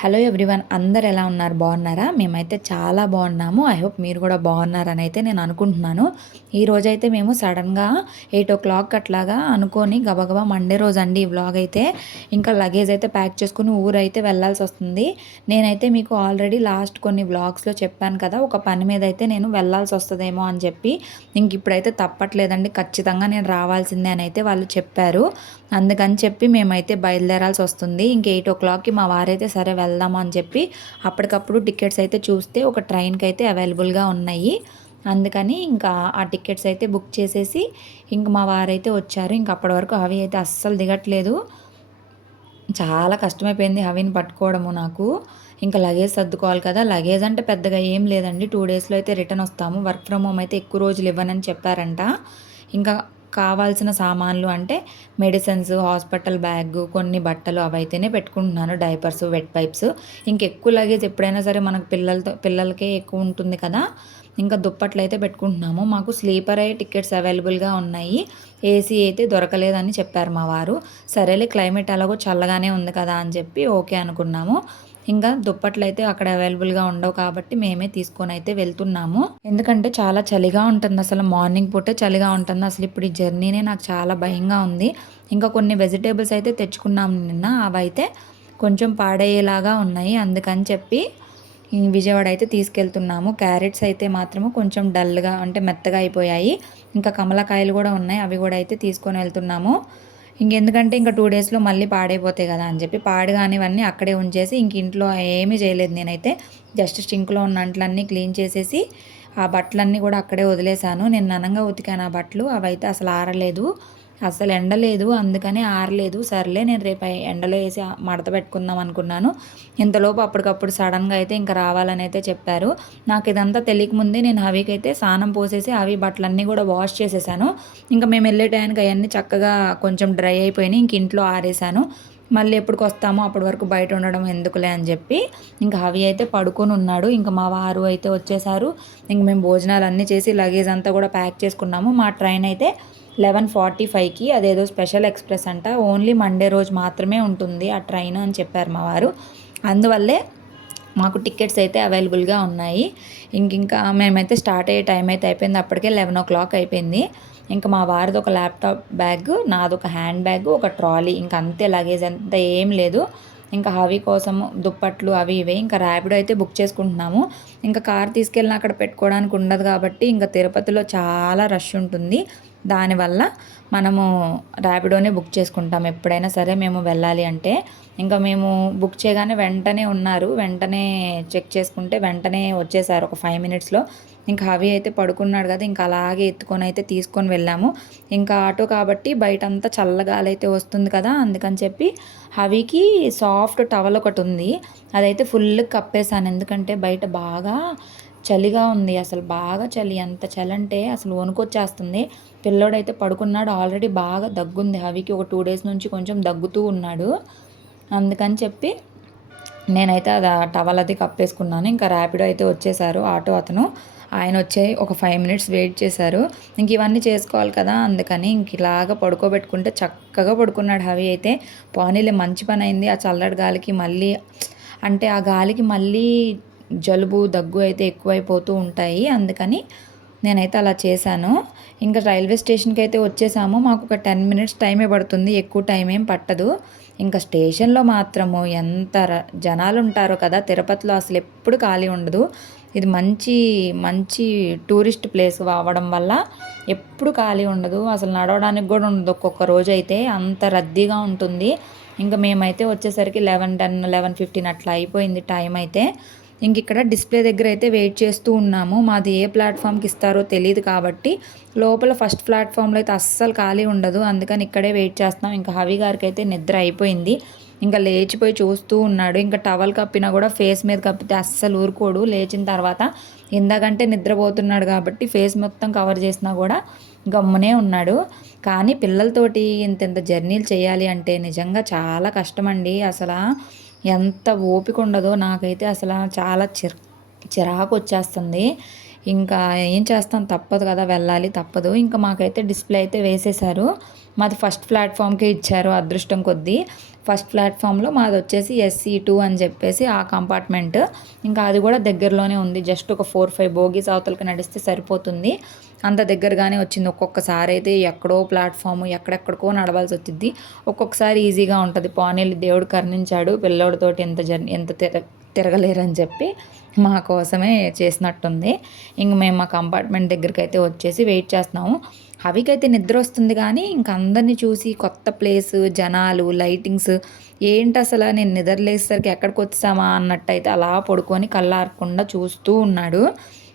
Hello everyone అందరు ఎలా ఉన్నారు? బాగున్నారా? మేమైతే చాలా బాగున్నాము. ఐ హోప్ మీరు కూడా బాగున్నారని అయితే నేను అనుకుంటున్నాను. ఈ రోజైతే మేము సడన్గా ఎయిట్ ఓ క్లాక్ అట్లాగా అనుకొని గబగబా మండే రోజు అండి ఈ వ్లాగ్ అయితే. ఇంకా లగేజ్ అయితే ప్యాక్ చేసుకుని ఊరైతే వెళ్ళాల్సి వస్తుంది. నేనైతే మీకు ఆల్రెడీ లాస్ట్ కొన్ని వ్లాగ్స్లో చెప్పాను కదా ఒక పని మీద అయితే నేను వెళ్ళాల్సి వస్తుందేమో అని చెప్పి. ఇంక ఇప్పుడైతే తప్పట్లేదండి. ఖచ్చితంగా నేను రావాల్సిందే అని అయితే వాళ్ళు చెప్పారు. అందుకని చెప్పి మేమైతే బయలుదేరాల్సి వస్తుంది. ఇంక ఎయిట్ ఓ క్లాక్కి మా వారైతే సరే వెళ్దాము అని చెప్పి అప్పటికప్పుడు టికెట్స్ అయితే చూస్తే ఒక ట్రైన్కి అయితే అవైలబుల్గా ఉన్నాయి. అందుకని ఇంకా ఆ టికెట్స్ అయితే బుక్ చేసేసి ఇంక మా వారైతే వచ్చారు. ఇంక అప్పటి వరకు హవి అయితే అస్సలు దిగట్లేదు. చాలా కష్టమైపోయింది హవిని పట్టుకోవడము నాకు. ఇంకా లగేజ్ సర్దుకోవాలి కదా. లగేజ్ అంటే పెద్దగా ఏం లేదండి. టూ డేస్లో అయితే రిటర్న్ వస్తాము. వర్క్ ఫ్రమ్ హోమ్ అయితే ఎక్కువ రోజులు ఇవ్వనని చెప్పారంట. ఇంకా కావాల్సిన సామాన్లు అంటే మెడిసిన్స్ హాస్పిటల్ బ్యాగ్ కొన్ని బట్టలు అవైతేనే పెట్టుకుంటున్నాను. Diapers wet wipes. ఇంకెక్కువ లగేజ్ ఎప్పుడైనా సరే మనకు పిల్లలతో పిల్లలకే ఎక్కువ ఉంటుంది కదా. ఇంకా దుప్పట్లు అయితే పెట్టుకుంటున్నాము. మాకు స్లీపర్ అయ్యే టికెట్స్ అవైలబుల్గా ఉన్నాయి. ఏసీ అయితే దొరకలేదని చెప్పారు మా వారు. సరేలే క్లైమేట్ అలాగో చల్లగానే ఉంది కదా అని చెప్పి ఓకే అనుకున్నాము. ఇంకా దుప్పట్లు అయితే అక్కడ అవైలబుల్గా ఉండవు కాబట్టి మేమే తీసుకొని అయితే వెళ్తున్నాము. ఎందుకంటే చాలా చలిగా ఉంటుంది అసలు. మార్నింగ్ పూటే చలిగా ఉంటుంది. అసలు ఇప్పుడు ఈ జర్నీనే నాకు చాలా భయంగా ఉంది. ఇంకా కొన్ని వెజిటేబుల్స్ అయితే తెచ్చుకున్నాము నిన్న. అవైతే కొంచెం పాడయ్యేలాగా ఉన్నాయి. అందుకని చెప్పి విజయవాడ అయితే తీసుకెళ్తున్నాము. క్యారెట్స్ అయితే మాత్రము కొంచెం డల్గా అంటే మెత్తగా అయిపోయాయి. ఇంకా కమలకాయలు కూడా ఉన్నాయి. అవి కూడా అయితే తీసుకొని వెళ్తున్నాము. ఇంకెందుకంటే ఇంకా టూ డేస్లో మళ్ళీ పాడైపోతాయి కదా అని చెప్పి పాడు కానివన్నీ అక్కడే ఉంచేసి ఇంక ఇంట్లో ఏమీ చేయలేదు నేనైతే. జస్ట్ స్టింక్లో ఉన్న అంట్లన్నీ క్లీన్ చేసేసి ఆ బట్టలన్నీ కూడా అక్కడే వదిలేశాను. నేను ననంగా ఉతికాను ఆ బట్టలు. అవైతే అసలు ఆరలేదు. అసలు ఎండలేదు అందుకని ఆరలేదు. సర్లే నేను రేపు ఎండలో వేసి మడత పెట్టుకుందాం అనుకున్నాను. ఇంతలోపు అప్పటికప్పుడు సడన్గా అయితే ఇంకా రావాలని అయితే చెప్పారు. నాకు ఇదంతా తెలియక ముందే నేను హవికి అయితే స్నానం పోసేసి అవి బట్టలన్నీ కూడా వాష్ చేసేసాను. ఇంకా మేము వెళ్ళే టైంకి అవన్నీ చక్కగా కొంచెం డ్రై అయిపోయినాయి. ఇంక ఇంట్లో ఆరేసాను. మళ్ళీ ఎప్పటికి వస్తామో అప్పటి వరకు బయట ఉండడం ఎందుకులే అని చెప్పి ఇంకా హవి అయితే పడుకొని ఉన్నాడు. ఇంకా మా వారు అయితే వచ్చేసారు. ఇంక మేము భోజనాలు అన్నీ చేసి లగేజ్ అంతా కూడా ప్యాక్ చేసుకున్నాము. మా ట్రైన్ అయితే లెవెన్ ఫార్టీ ఫైవ్కి అదేదో స్పెషల్ ఎక్స్ప్రెస్ అంట. ఓన్లీ మండే రోజు మాత్రమే ఉంటుంది ఆ ట్రైన్ అని చెప్పారు మా వారు. అందువల్లే మాకు టికెట్స్ అయితే అవైలబుల్గా ఉన్నాయి. ఇంక ఇంకా మేమైతే స్టార్ట్ అయ్యే టైం అయితే అయిపోయింది. అప్పటికే లెవెన్ ఓ క్లాక్ అయిపోయింది. ఇంకా మా వారిది ఒక ల్యాప్టాప్ బ్యాగ్ నాది ఒక హ్యాండ్ బ్యాగ్ ఒక ట్రాలీ ఇంకా అంతే లగేజ్ అంతా ఏం లేదు. ఇంకా హవి కోసం దుప్పట్లు అవి ఇవే. ఇంకా ర్యాపిడో అయితే బుక్ చేసుకుంటున్నాము. ఇంకా కార్ తీసుకెళ్ళిన అక్కడ పెట్టుకోవడానికి ఉండదు కాబట్టి ఇంకా తిరుపతిలో చాలా రష్ ఉంటుంది. దానివల్ల మనము ర్యాపిడోనే బుక్ చేసుకుంటాం ఎప్పుడైనా సరే మేము వెళ్ళాలి అంటే. ఇంకా మేము బుక్ చేయగానే వెంటనే ఉన్నారు. వెంటనే చెక్ చేసుకుంటే వెంటనే వచ్చేసారు ఒక ఫైవ్ మినిట్స్లో. ఇంకా హవి అయితే పడుకున్నాడు కదా ఇంకా అలాగే ఎత్తుకొని అయితే తీసుకొని వెళ్ళాము. ఇంకా ఆటో కాబట్టి బయట అంతా చల్లగాలి అయితే వస్తుంది కదా అందుకని చెప్పి హవికి సాఫ్ట్ టవల్ ఒకటి ఉంది. అదైతే ఫుల్ కప్పేసాను ఎందుకంటే బయట బాగా చలిగా ఉంది. అసలు బాగా చలి ఎంత చలి అంటే అసలు వణుకొచ్చేస్తుంది. పిల్లోడైతే పడుకున్నాడు ఆల్రెడీ బాగా దగ్గుంది. హవికి ఒక టూ డేస్ నుంచి కొంచెం దగ్గుతూ ఉన్నాడు. అందుకని చెప్పి నేనైతే అది టవల్ అది కప్పేసుకున్నాను. ఇంకా ర్యాపిడో అయితే వచ్చేసారు ఆటో అతను. ఆయన వచ్చే ఒక ఫైవ్ మినిట్స్ వెయిట్ చేశారు. ఇంక ఇవన్నీ చేసుకోవాలి కదా అందుకని ఇంక ఇలాగా పడుకోబెట్టుకుంటే చక్కగా పడుకున్నాడు హవి. అయితే పోనీలే మంచి పని అయింది. ఆ చల్లటి గాలికి మళ్ళీ అంటే ఆ గాలికి మళ్ళీ జలుబు దగ్గు అయితే ఎక్కువైపోతూ ఉంటాయి. అందుకని నేనైతే అలా చేశాను. ఇంకా రైల్వే స్టేషన్కి అయితే వచ్చేసాము. మాకు ఒక టెన్ మినిట్స్ టైమే పడుతుంది. ఎక్కువ టైం ఏం పట్టదు. ఇంకా స్టేషన్లో మాత్రము ఎంత జనాలు ఉంటారో కదా తిరుపతిలో అసలు ఎప్పుడు ఖాళీ ఉండదు. ఇది మంచి మంచి టూరిస్ట్ ప్లేస్ అవ్వడం వల్ల ఎప్పుడు ఖాళీ ఉండదు. అసలు నడవడానికి కూడా ఉండదు. ఒక్కొక్క రోజు అయితే అంత రద్దీగా ఉంటుంది. ఇంకా మేమైతే వచ్చేసరికి లెవెన్ టెన్ లెవెన్ ఫిఫ్టీన్ అట్లా అయిపోయింది టైం అయితే. ఇంక ఇక్కడ డిస్ప్లే దగ్గర అయితే వెయిట్ చేస్తూ ఉన్నాము. మాది ఏ ప్లాట్ఫామ్కి ఇస్తారో తెలియదు కాబట్టి లోపల ఫస్ట్ ప్లాట్ఫామ్లో అయితే అస్సలు ఖాళీ ఉండదు. అందుకని ఇక్కడే వెయిట్ చేస్తున్నాం. ఇంకా హవి గారికి అయితే నిద్ర అయిపోయింది. ఇంకా లేచిపోయి చూస్తూ ఉన్నాడు. ఇంకా టవల్ కప్పినా కూడా ఫేస్ మీద కప్పితే అస్సలు ఊరుకోడు. లేచిన తర్వాత ఇందాకంటే నిద్రపోతున్నాడు కాబట్టి ఫేస్ మొత్తం కవర్ చేసినా కూడా గమ్మునే ఉన్నాడు. కానీ పిల్లలతోటి ఇంత ఇంత జర్నీలు చేయాలి అంటే నిజంగా చాలా కష్టమండి. అసలు ఎంత ఓపిక ఉండదో నాకైతే అసలు చాలా చిర చిరాకు వచ్చేస్తుంది. ఇంకా ఏం చేస్తాం? తప్పదు కదా వెళ్ళాలి తప్పదు. ఇంకా మాకైతే డిస్ప్లే అయితే వేసేశారు. మాది ఫస్ట్ ప్లాట్ఫామ్కే ఇచ్చారు అదృష్టం కొద్దీ. ఫస్ట్ ప్లాట్ఫామ్లో మాది వచ్చేసి ఎస్సీ టూ అని చెప్పేసి ఆ కంపార్ట్మెంట్ ఇంకా అది కూడా దగ్గరలోనే ఉంది. జస్ట్ ఒక ఫోర్ ఫైవ్ బోగీస్ అవతలకి నడిస్తే సరిపోతుంది. అంత దగ్గరగానే వచ్చింది. ఒక్కొక్కసారి అయితే ఎక్కడో ప్లాట్ఫామ్ ఎక్కడెక్కడికో నడవాల్సి వచ్చింది ఒక్కొక్కసారి ఈజీగా ఉంటుంది. పోనీళ్ళు దేవుడు కరుణించాడు. పిల్లోడితోటి ఎంత జర్నీ ఎంత తిర తిరగలేరని చెప్పి మా కోసమే చేసినట్టుంది. ఇంక మేము మా కంపార్ట్మెంట్ దగ్గరికి అయితే వచ్చేసి వెయిట్ చేస్తున్నాము. హవికైతే నిద్ర వస్తుంది కానీ ఇంక అందరినీ చూసి కొత్త ప్లేస్ జనాలు లైటింగ్స్ ఏంటి అసలు నేను నిద్రలేసేసరికి ఎక్కడికి వచ్చామా అన్నట్టయితే అలా పడుకొని కళ్ళారకుండా చూస్తూ ఉన్నాడు.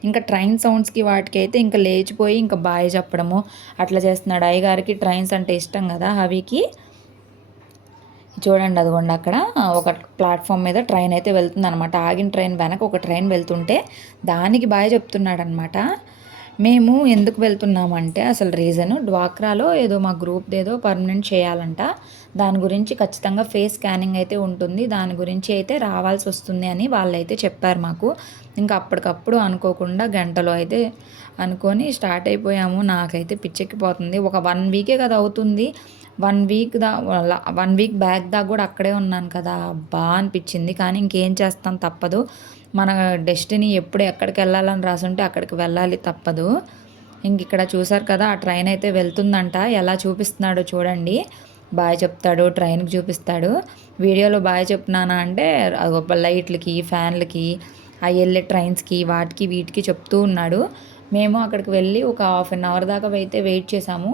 ఇంకా ట్రైన్ సౌండ్స్కి వాటికి అయితే ఇంకా లేచిపోయి ఇంకా బాయ్ చెప్పడము అట్లా చేస్తున్నాడు. అయ్యగారికి ట్రైన్స్ అంటే ఇష్టం కదా హవికి. చూడండి అదిగోండి అక్కడ ఒక ప్లాట్ఫామ్ మీద ట్రైన్ అయితే వెళ్తుంది అనమాట ఆగిన ట్రైన్ వెనక ఒక ట్రైన్ వెళ్తుంటే దానికి బాయ్ చెప్తున్నాడు అనమాట మేము ఎందుకు వెళ్తున్నామంటే అసలు రీజను డ్వాక్రాలో ఏదో మా గ్రూప్ ఏదో పర్మనెంట్ చేయాలంట. దాని గురించి ఖచ్చితంగా ఫేస్ స్కానింగ్ అయితే ఉంటుంది. దాని గురించి అయితే రావాల్సి వస్తుంది అని వాళ్ళైతే చెప్పారు మాకు. ఇంకా అప్పటికప్పుడు అనుకోకుండా గంటలో అయితే అనుకొని స్టార్ట్ అయిపోయాము. నాకైతే పిచ్చెక్కిపోతుంది. ఒక వన్ వీకే కదా అవుతుంది. వన్ వీక్ దా వన్ వీక్ బ్యాక్ దాకా కూడా అక్కడే ఉన్నాను కదా బాగా అనిపించింది. కానీ ఇంకేం చేస్తాం తప్పదు. మన డెస్టినీ ఎప్పుడు ఎక్కడికి వెళ్ళాలని రాసుంటే అక్కడికి వెళ్ళాలి తప్పదు. ఇంక ఇక్కడ చూసారు కదా ఆ ట్రైన్ అయితే వెళ్తుందంట. ఎలా చూపిస్తున్నాడో చూడండి. బాయ్ చెప్తాడు ట్రైన్కి చూపిస్తాడు. వీడియోలో బాయ్ చెప్తున్నానా అంటే లైట్లకి ఫ్యాన్లకి ఆ వెళ్ళే ట్రైన్స్కి వాటికి వీటికి చెప్తూ ఉన్నాడు. మేము అక్కడికి వెళ్ళి ఒక హాఫ్ అన్ అవర్ దాకా అయితే వెయిట్ చేసాము.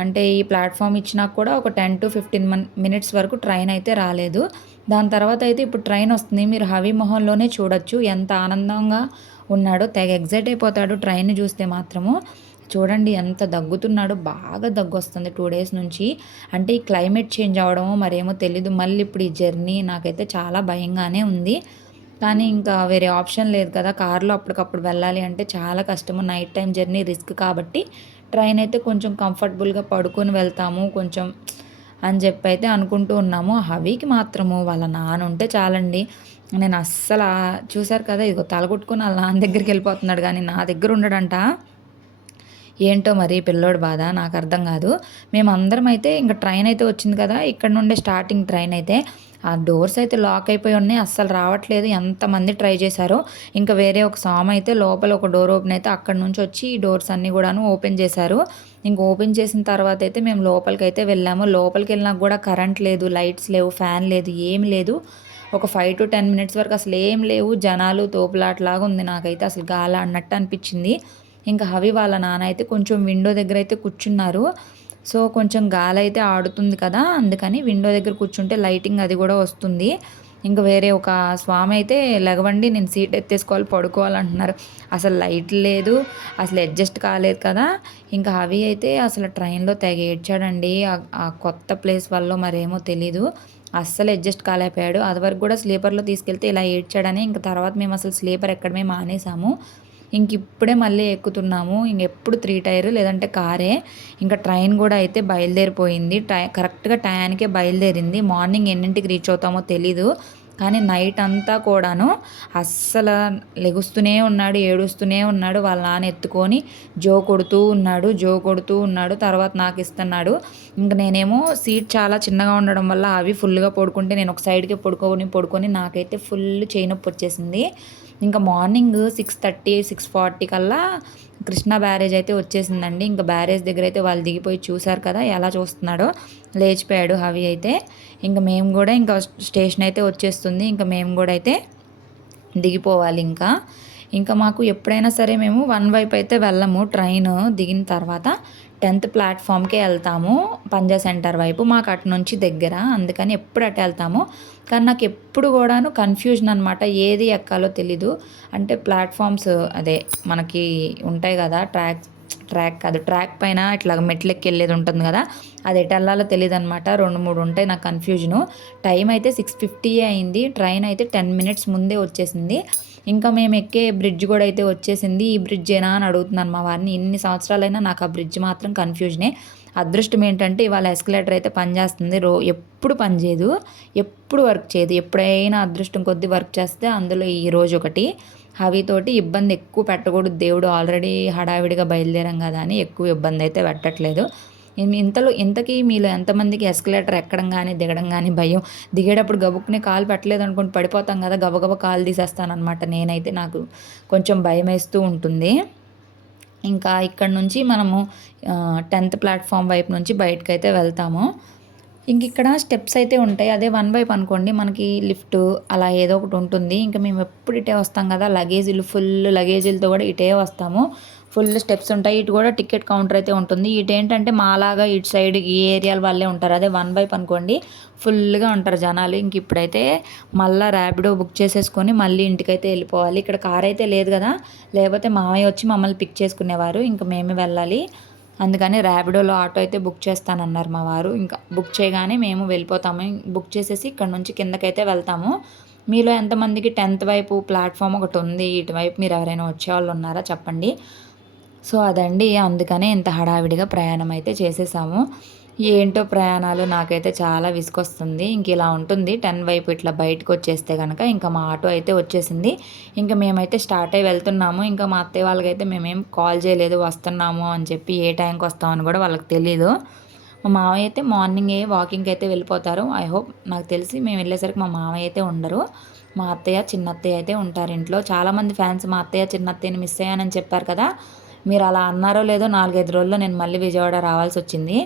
అంటే ఈ ప్లాట్ఫామ్ ఇచ్చినా కూడా ఒక టెన్ టు ఫిఫ్టీన్ మన్ మినిట్స్ వరకు ట్రైన్ అయితే రాలేదు. దాని తర్వాత అయితే ఇప్పుడు ట్రైన్ వస్తుంది. మీరు హవి మొహంలోనే చూడొచ్చు. ఎంత ఆనందంగా ఉన్నాడో తెగ ఎగ్జైట్ అయిపోతాడు ట్రైన్ చూస్తే మాత్రము. చూడండి ఎంత దగ్గుతున్నాడు బాగా దగ్గు వస్తుంది టూ డేస్ నుంచి. అంటే ఈ క్లైమేట్ చేంజ్ అవడమో మరేమో తెలీదు. మళ్ళీ ఇప్పుడు ఈ జర్నీ నాకైతే చాలా భయంగానే ఉంది. కానీ ఇంకా వేరే ఆప్షన్ లేదు కదా. కార్లో అప్పటికప్పుడు వెళ్ళాలి అంటే చాలా కష్టము. నైట్ టైం జర్నీ రిస్క్ కాబట్టి ట్రైన్ అయితే కొంచెం కంఫర్టబుల్గా పడుకొని వెళ్తాము కొంచెం అని చెప్పి అయితే అనుకుంటూ ఉన్నాము. హవీకి మాత్రము వాళ్ళ నాన్న ఉంటే చాలండి. నేను అస్సలు చూశారు కదా ఇదిగో తలగొట్టుకుని వాళ్ళ నాన్న దగ్గరికి వెళ్ళిపోతున్నాడు కానీ నా దగ్గర ఉండడంట. ఏంటో మరి పిల్లోడు బాధ నాకు అర్థం కాదు. మేమందరం అయితే ఇంకా ట్రైన్ అయితే వచ్చింది కదా ఇక్కడ నుండే స్టార్టింగ్ ట్రైన్ అయితే. ఆ డోర్స్ అయితే లాక్ అయిపోయి ఉన్నాయి. అస్సలు రావట్లేదు. ఎంతమంది ట్రై చేశారో. ఇంకా వేరే ఒక సామ్ అయితే లోపల ఒక డోర్ ఓపెన్ అయితే అక్కడ నుంచి వచ్చి ఈ డోర్స్ అన్నీ కూడాను ఓపెన్ చేశారు. ఇంక ఓపెన్ చేసిన తర్వాత అయితే మేము లోపలికి అయితే వెళ్ళాము. లోపలికి వెళ్ళినాక కూడా కరెంట్ లేదు లైట్స్ లేవు ఫ్యాన్ లేదు ఏం లేదు. ఒక ఫైవ్ టు టెన్ మినిట్స్ వరకు అసలు ఏం లేవు. జనాలు తోపులాట్లాగా ఉంది నాకైతే. అసలు గాల అన్నట్టు అనిపించింది. ఇంకా హవి వాళ్ళ నాన్న అయితే కొంచెం విండో దగ్గర అయితే కూర్చున్నారు. సో కొంచెం గాలి అయితే ఆడుతుంది కదా అందుకని విండో దగ్గర కూర్చుంటే లైటింగ్ అది కూడా వస్తుంది. ఇంకా వేరే ఒక స్వామి అయితే లెగవండి నేను సీట్ ఎత్తేసుకోవాలి పడుకోవాలంటున్నారు. అసలు లైట్ లేదు అసలు అడ్జస్ట్ కాలేదు కదా. ఇంకా అవి అయితే అసలు ట్రైన్లో తెగ ఏడ్చాడండి. ఆ కొత్త ప్లేస్ వల్ల మరేమో తెలీదు. అస్సలు అడ్జస్ట్ కాలేకపోయాడు. అది వరకు కూడా స్లీపర్లో తీసుకెళ్తే ఇలా ఏడ్చాడని ఇంకా తర్వాత మేము అసలు స్లీపర్ ఎక్కడమే మానేసాము. ఇంక ఇప్పుడే మళ్ళీ ఎక్కుతున్నాము. ఇంకెప్పుడు త్రీ టైర్ లేదంటే కారే. ఇంకా ట్రైన్ కూడా అయితే బయలుదేరిపోయింది. టై కరెక్ట్గా టయానికే బయలుదేరింది. మార్నింగ్ ఎన్నింటికి రీచ్ అవుతామో తెలీదు. కానీ నైట్ అంతా కూడాను అస్సలు లెగుస్తూనే ఉన్నాడు ఏడుస్తూనే ఉన్నాడు. వాళ్ళ నాన్న ఎత్తుకొని జో కొడుతూ ఉన్నాడు జో కొడుతూ ఉన్నాడు. తర్వాత నాకు ఇస్తున్నాడు. ఇంక నేనేమో సీట్ చాలా చిన్నగా ఉండడం వల్ల అవి ఫుల్గా పడుకుంటే నేను ఒక సైడ్కి పడుకొని పడుకొని నాకైతే ఫుల్ చేయి నొప్పి వచ్చేసింది. ఇంకా morning six thirty six forty కల్లా కృష్ణ బ్యారేజ్ అయితే వచ్చేసిందండి. ఇంకా బ్యారేజ్ దగ్గర అయితే వాళ్ళు దిగిపోయి చూశారు కదా ఎలా చూస్తున్నాడో. లేచిపోయాడు హవి అయితే. ఇంకా మేము కూడా ఇంకా స్టేషన్ అయితే వచ్చేస్తుంది. ఇంకా మేము కూడా అయితే దిగిపోవాలి ఇంకా. ఇంకా మాకు ఎప్పుడైనా సరే మేము వన్ వైపు అయితే వెళ్ళము. ట్రైన్ దిగిన తర్వాత టెన్త్ ప్లాట్ఫామ్కే వెళ్తాము పంజా సెంటర్ వైపు. మాకు అటు నుంచి దగ్గర. అందుకని ఎప్పుడు అటు వెళ్తాము. కానీ నాకు ఎప్పుడు కూడాను కన్ఫ్యూజన్ అనమాట ఏది ఎక్కాలో తెలీదు. అంటే ప్లాట్ఫామ్స్ అదే మనకి ఉంటాయి కదా ట్రాక్ ట్రాక్ కాదు. ట్రాక్ పైన ఇట్లా మెట్లెక్కి వెళ్ళేది ఉంటుంది కదా అది ఎటెళ్ళాలో వెళ్ళాలో తెలియదు అనమాట రెండు మూడు ఉంటాయి నాకు కన్ఫ్యూజను టైం అయితే సిక్స్ ఫిఫ్టీ అయింది. ట్రైన్ అయితే టెన్ మినిట్స్ ముందే వచ్చేసింది. ఇంకా మేము ఎక్కే బ్రిడ్జ్ కూడా అయితే వచ్చేసింది. ఈ బ్రిడ్జ్ ఏనా అని అడుగుతున్నాను మా వారిని. ఎన్ని సంవత్సరాలైనా నాకు ఆ బ్రిడ్జ్ మాత్రం కన్ఫ్యూజనే అదృష్టం ఏంటంటే ఇవాళ ఎస్కలేటర్ అయితే పనిచేస్తుంది రో ఎప్పుడు పనిచేయదు ఎప్పుడు వర్క్ చేయదు. ఎప్పుడైనా అదృష్టం కొద్దీ వర్క్ చేస్తే అందులో ఈ రోజు ఒకటి. అవితోటి ఇబ్బంది ఎక్కువ పెట్టకూడదు. దేవుడు ఆల్రెడీ హడావిడిగా బయలుదేరాం కదా అని ఎక్కువ ఇబ్బంది అయితే పెట్టట్లేదు. ఇంతలో ఇంతకీ మీలో ఎంతమందికి ఎస్కలేటర్ ఎక్కడం కానీ దిగడం కానీ భయం? దిగేటప్పుడు గబుక్కుని కాలు పెట్టలేదు అనుకోండి పడిపోతాం కదా గబగబ కాలు తీసేస్తాను అనమాట నేనైతే నాకు కొంచెం భయం వేస్తూ ఉంటుంది. ఇంకా ఇక్కడ నుంచి మనము టెన్త్ ప్లాట్ఫామ్ వైపు నుంచి బయటకైతే వెళ్తాము. ఇంక ఇక్కడ స్టెప్స్ అయితే ఉంటాయి. అదే వన్ వైపు అనుకోండి. మనకి లిఫ్ట్ అలా ఏదో ఒకటి ఉంటుంది. ఇంకా మేము ఎప్పుడు ఇటే వస్తాం కదా. లగేజీలు ఫుల్ లగేజీలతో కూడా ఇటే వస్తాము. ఫుల్ స్టెప్స్ ఉంటాయి. ఇటు కూడా టికెట్ కౌంటర్ అయితే ఉంటుంది. ఇటు ఏంటంటే మాలాగా ఇటు సైడ్ ఈ ఏరియాల వాళ్ళే ఉంటారు. అదే వన్ వైపు అనుకోండి. ఫుల్గా ఉంటారు జనాలు. ఇంక ఇప్పుడైతే మళ్ళీ ర్యాపిడో బుక్ చేసేసుకొని మళ్ళీ ఇంటికైతే వెళ్ళిపోవాలి. ఇక్కడ కార్ అయితే లేదు కదా. లేకపోతే మామయ్య వచ్చి మమ్మల్ని పిక్ చేసుకునేవారు. ఇంకా మేమే వెళ్ళాలి. అందుకని ర్యాపిడోలో ఆటో అయితే బుక్ చేస్తానన్నారు మా వారు. ఇంకా బుక్ చేయగానే మేము వెళ్ళిపోతాము. బుక్ చేసేసి ఇక్కడ నుంచి కిందకైతే వెళ్తాము. మీలో ఎంతమందికి టెన్త్ వైపు ప్లాట్ఫామ్ ఒకటి ఉంది ఇటువైపు మీరు ఎవరైనా వచ్చేవాళ్ళు ఉన్నారా చెప్పండి. సో అదండి. అందుకనే ఇంత హడావిడిగా ప్రయాణం అయితే చేసేసాము. ఏంటో ప్రయాణాలు నాకైతే చాలా విసుకొస్తుంది ఇంక ఇలా ఉంటుంది. టెన్ వైపు ఇట్లా బయటకు వచ్చేస్తే కనుక ఇంకా మా ఆటో అయితే వచ్చేసింది. ఇంకా మేమైతే స్టార్ట్ అయ్యి వెళ్తున్నాము. ఇంకా మా అత్తయ్య వాళ్ళకైతే మేమేం కాల్ చేయలేదు. వస్తున్నాము అని చెప్పి ఏ టైంకి వస్తామని కూడా వాళ్ళకి తెలీదు. మా మామయ్య అయితే మార్నింగే వాకింగ్కి అయితే వెళ్ళిపోతారు. ఐ హోప్ నాకు తెలిసి మేము వెళ్ళేసరికి మా మామయ్య అయితే ఉండరు. మా అత్తయ్య చిన్న అత్తయ్య అయితే ఉంటారు ఇంట్లో. చాలామంది ఫ్యాన్స్ మా అత్తయ్య చిన్న అత్తయ్యని మిస్ అయ్యానని చెప్పారు కదా. మీరు అలా అన్నారో లేదో నాలుగైదు రోజుల్లో నేను మళ్ళీ విజయవాడ రావాల్సి వచ్చింది.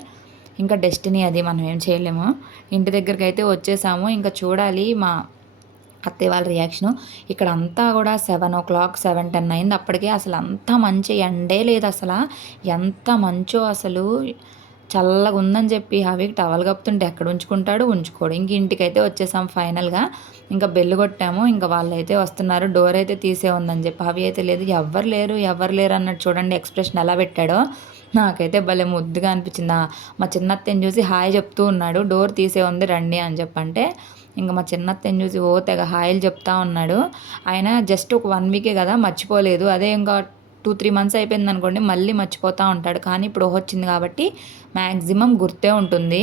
ఇంకా డెస్టినీ అది మనం ఏం చేయలేము. ఇంటి దగ్గరికి అయితే వచ్చేసాము. ఇంకా చూడాలి మా అత్తయ్య వాళ్ళ రియాక్షను. ఇక్కడ అంతా కూడా seven o'clock seven ten అయింది. అప్పటికే అసలు అంత మంచి ఎండే లేదు అసలు. ఎంత మంచో అసలు. చల్లగా ఉందని చెప్పి హవికి టవల్ కప్పుతుంటే ఎక్కడ ఉంచుకుంటాడు? ఉంచుకోడు. ఇంక ఇంటికైతే వచ్చేసాం ఫైనల్గా. ఇంకా బెల్లు కొట్టాము. ఇంకా వాళ్ళు అయితే వస్తున్నారు. డోర్ అయితే తీసే ఉందని చెప్పి. హవి అయితే లేదు. ఎవరు లేరు ఎవరు లేరు అన్నట్టు చూడండి. ఎక్స్ప్రెషన్ ఎలా పెట్టాడో. నాకైతే భలే ముద్దుగా అనిపించింది. మా చిన్నత్తని చూసి హాయ్ చెప్తూ ఉన్నాడు. డోర్ తీసే ఉంది రండి అని చెప్పంటే ఇంకా మా చిన్నత్తని చూసి ఓ తెగ హాయిలు చెప్తా ఉన్నాడు. ఆయన జస్ట్ ఒక వన్ వీకే కదా మర్చిపోలేదు. అదే ఇంకా టూ త్రీ మంత్స్ అయిపోయింది అనుకోండి మళ్ళీ మర్చిపోతూ ఉంటాడు. కానీ ఇప్పుడు వచ్చింది కాబట్టి మ్యాక్సిమం గుర్తే ఉంటుంది.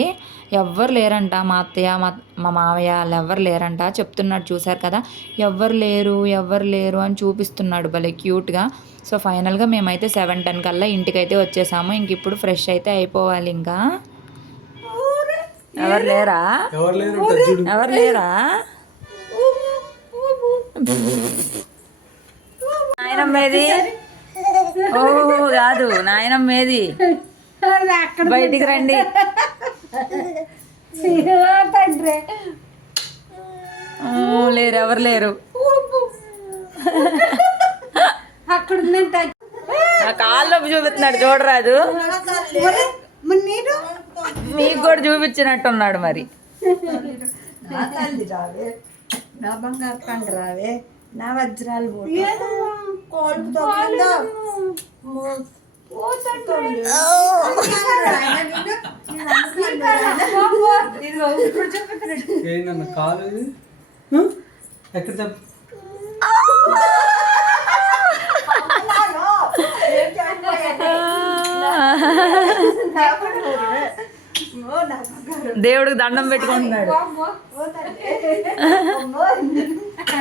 ఎవ్వరు లేరంట మా అత్తయ్య మా మా మావయ్య వాళ్ళు ఎవ్వరు లేరంట. చెప్తున్నాడు చూశారు కదా ఎవ్వరు లేరు ఎవ్వరు లేరు అని చూపిస్తున్నాడు భలే క్యూట్గా. సో ఫైనల్గా మేమైతే సెవెన్ టెన్ కల్లా ఇంటికైతే వచ్చేసాము. ఇంక ఇప్పుడు ఫ్రెష్ అయితే అయిపోవాలి ఇంకా. ఎవరు లేరా? ఎవరు లేరు? చూడు. ఎవరు లేరా? నాయనమ్మేది? ఓ కాదు నాయనమ్మేది బయటికి రండి. లేరు ఎవరు లేరు? అక్కడ కాళ్ళు చూపిస్తున్నాడు చూడరాదు మీకు కూడా చూపించినట్టున్నాడు మరి. నా తల్లి రావే. నా బంగారు రావే. నా వజ్రాలు కాలు? ఎక్కడ. దేవుడికి దండం పెట్టుకుంటున్నాడు.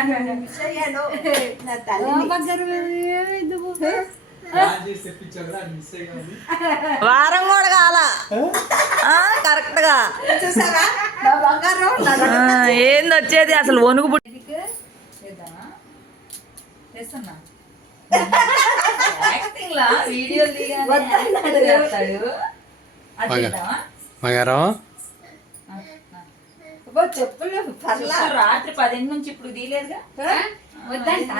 వారం కూడా కాల. కరెక్ట్గా. చూసారా నా బంగారు నా ఆ, ఏంది వచ్చేది? అసలు వణుకు అబ్బో, చెప్పులు పర్లా. రాత్రి పదింటి నుంచి ఇప్పుడు తీయలేదుగా? వద్దంట.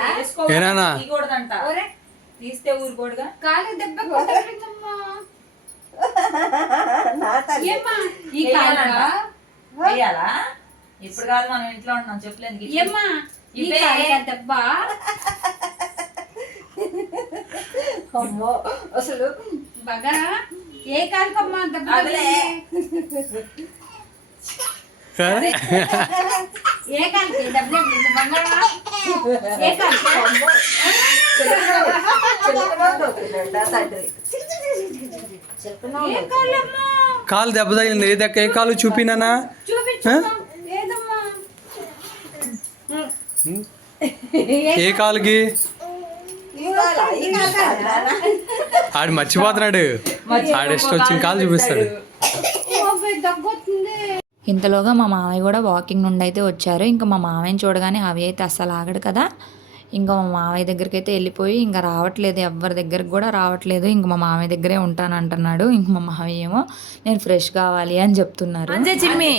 ఏనానా? తీయకూడదంట. ఒరే. తీస్తే ఊరుకోడుగా? కాలు దెబ్బ కొట్టబెట్టమ్మా నా తల్లి. ఏమ్మా ఈ కాలు వేయాలా? ఇప్పుడు కాదు మనం ఇంట్లో ఉన్నాం చెప్పలేదు ఏమ్మా ఈ ఇవే. కాలు దెబ్బ? అమ్మో అసలు బగరా? ఏ కాలుకమ్మా దెబ్బ కాలుకి తగిలింది బంగారా ఏ కాలుకి చిలకనోడు నా తండ్రి ఏ కాలమ్మా కాలు దెబ్బ తగిలింది ఏ దెక్క ఏ కాలు చూపినానా? ఏదమ్మా? ఏ కాలుకి? ఆడు మర్చిపోతున్నాడు. ఆడెస్ట్ వచ్చిన కాలు చూపిస్తాడు. ఇంతలోగా మా మామయ్య కూడా వాకింగ్ నుండి అయితే వచ్చారు. ఇంకా మా మామయ్యని చూడగానే అవి అయితే అస్సలు ఆగడు కదా. ఇంకా మా మామయ్య దగ్గరికి అయితే వెళ్ళిపోయి ఇంకా రావట్లేదు. ఎవరి దగ్గరికి కూడా రావట్లేదు. ఇంక మా మామయ్య దగ్గరే ఉంటాను అంటున్నాడు. ఇంక మా మామయ్య ఏమో నేను ఫ్రెష్ కావాలి అని చెప్తున్నారు. చిమ్మి.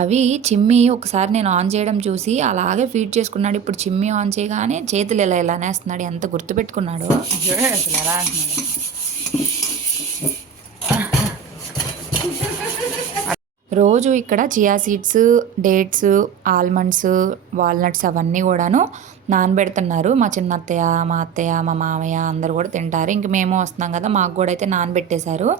అవి చిమ్మి ఒకసారి నేను ఆన్ చేయడం చూసి అలాగే ఫీడ్ చేసుకున్నాడు. ఇప్పుడు చిమ్మి ఆన్ చేయగానే చేతులు ఇలా ఇలా అనేస్తున్నాడు ఎంత గుర్తుపెట్టుకున్నాడు. అసలు ఎలా అంటున్నాడు. రోజు ఇక్కడ chia seeds dates almonds walnuts అవన్నీ కూడాను నానబెడుతున్నారు. మా చిన్న అత్తయ్య మా అత్తయ్య మా మామయ్య అందరు కూడా తింటారు. ఇంక మేము వస్తున్నాం కదా మాకు కూడా అయితే నానబెట్టేశారు.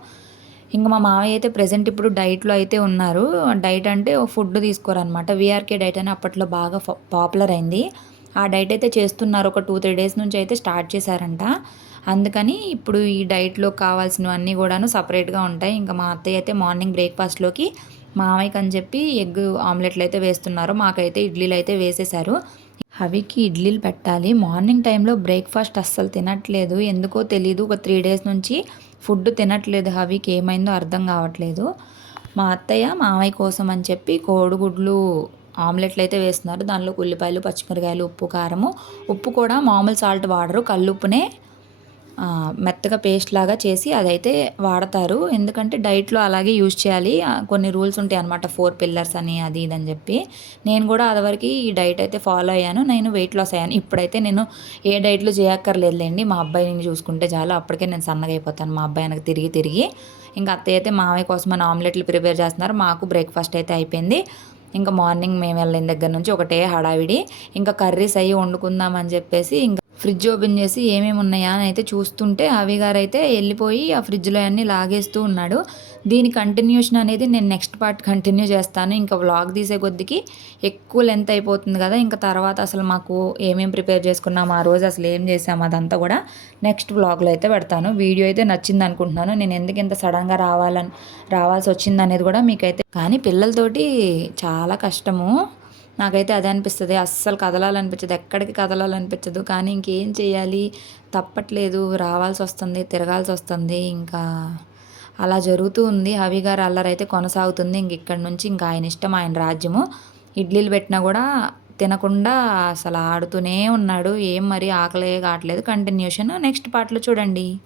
ఇంకా మా మామయ్య అయితే ప్రజెంట్ ఇప్పుడు డైట్లో అయితే ఉన్నారు. డైట్ అంటే ఫుడ్ తీసుకోరనమాట విఆర్కే డైట్ అని అప్పట్లో బాగా పాపులర్ అయింది. ఆ డైట్ అయితే చేస్తున్నారు. ఒక టూ త్రీ డేస్ నుంచి అయితే స్టార్ట్ చేశారంట. అందుకని ఇప్పుడు ఈ డైట్లో కావాల్సినవన్నీ కూడాను సపరేట్గా ఉంటాయి. ఇంకా మా అత్తయ్య అయితే మార్నింగ్ బ్రేక్ఫాస్ట్లోకి మామయ్యకి అని చెప్పి ఎగ్ ఆమ్లెట్లు అయితే వేస్తున్నారు. మాకైతే ఇడ్లీలు అయితే వేసేశారు. హవికి ఇడ్లీలు పెట్టాలి. మార్నింగ్ టైంలో బ్రేక్ఫాస్ట్ అస్సలు తినట్లేదు. ఎందుకో తెలీదు. ఒక త్రీ డేస్ నుంచి ఫుడ్ తినట్లేదు హవికి ఏమైందో అర్థం కావట్లేదు. మా అత్తయ్య మామయ్య కోసం అని చెప్పి కోడిగుడ్లు ఆమ్లెట్లు అయితే వేస్తున్నారు. దానిలో ఉల్లిపాయలు పచ్చిమిరకాయలు ఉప్పు కారము. ఉప్పు కూడా మామూలు సాల్ట్ వాడరు. కల్లుప్పునే మెత్తగా పేస్ట్ లాగా చేసి అదైతే వాడతారు. ఎందుకంటే డైట్లో అలాగే యూజ్ చేయాలి. కొన్ని రూల్స్ ఉంటాయి అనమాట ఫోర్ పిల్లర్స్ అని అది ఇది అని చెప్పి. నేను కూడా అదివరకు ఈ డైట్ అయితే ఫాలో అయ్యాను. నేను వెయిట్ లాస్ అయ్యాను. ఇప్పుడైతే నేను ఏ డైట్లు చేయక్కర్లేదులేండి. మా అబ్బాయిని చూసుకుంటే చాలు. అప్పటికే నేను సన్నగా అయిపోతాను. మా అబ్బాయి నాకు తిరిగి తిరిగి. ఇంకా అత్తయ్య అయితే మామయ్య కోసం అని ఆమ్లెట్లు ప్రిపేర్ చేస్తున్నారు. మాకు బ్రేక్ఫాస్ట్ అయితే అయిపోయింది. ఇంకా మార్నింగ్ మేము వెళ్ళిన దగ్గర నుంచి ఒకటే హడావిడి. ఇంకా కర్రీస్ అయ్యి వండుకుందామని చెప్పేసి ఇంకా ఫ్రిడ్జ్ ఓపెన్ చేసి ఏమేమి ఉన్నాయా అని అయితే చూస్తుంటే అవి గారు అయితే వెళ్ళిపోయి ఆ ఫ్రిడ్జ్లో అన్నీ లాగేస్తూ ఉన్నాడు. దీని కంటిన్యూషన్ అనేది నేను నెక్స్ట్ పార్ట్ కంటిన్యూ చేస్తాను. ఇంకా వ్లాగ్ తీసే కొద్దికి ఎక్కువ లెంత్ అయిపోతుంది కదా ఇంకా తర్వాత అసలు మాకు ఏమేమి ప్రిపేర్ చేసుకున్నాం ఆ రోజు అసలు ఏం చేసాం అదంతా కూడా నెక్స్ట్ వ్లాగ్లో అయితే పెడతాను. వీడియో అయితే నచ్చింది అనుకుంటున్నాను. నేను ఎందుకు ఇంత సడన్గా రావాలని రావాల్సి వచ్చింది అనేది కూడా మీకైతే కానీ పిల్లలతోటి చాలా కష్టము. నాకైతే అదే అనిపిస్తుంది. అస్సలు కదలాలనిపించదు. ఎక్కడికి కదలాలనిపించదు. కానీ ఇంకేం చేయాలి తప్పట్లేదు. రావాల్సి వస్తుంది తిరగాల్సి వస్తుంది ఇంకా అలా జరుగుతూ ఉంది. హవి గారు అల్లరైతే కొనసాగుతుంది. ఇంక ఇక్కడి నుంచి ఇంకా ఆయన ఇష్టం ఆయన రాజ్యము. ఇడ్లీలు పెట్టినా కూడా తినకుండా అసలు ఆడుతూనే ఉన్నాడు. ఏం మరి ఆకలే కావట్లేదు. కంటిన్యూషన్ నెక్స్ట్ పాటలో చూడండి.